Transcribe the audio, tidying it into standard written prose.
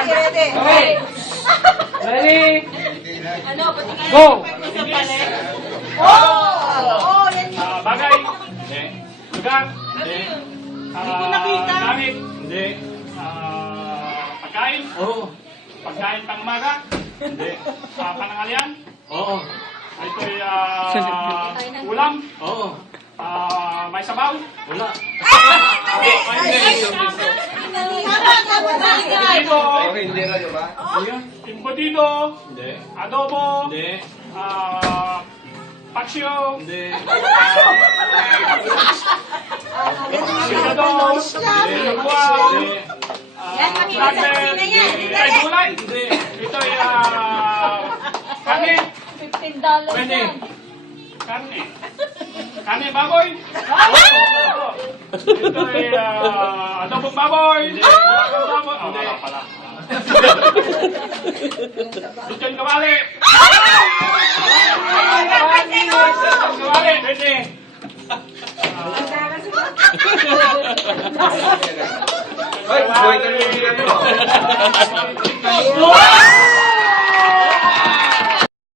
Ready? Okay. Ready? Ano, pati nga Go! Oh, yan yun. Bagay. Hindi. Lugar. Hindi. ko nakita. Gamit. Hindi. Pagkain. Oo. Pagkain pang umaga. Hindi. Panangalian. Oo. Ito'y ulam. Oo. May sabaw. Wala. Embutido. Hindi na ba? Embutido. Hindi. Adobo. Hindi. Paksyo. Hindi. Sinador. Luwag. Hindi. Yan, makita sa kusina yan. Ay, gulay. Hindi. Ito'y karne. $15 Pwede. yan. Karne. Karne baboy. Ito'y adobong baboy. Adobong baboy. Hindi. Pala. Lechon kawali. Lechon kawali. Pwede. Ay, buhay ka rin.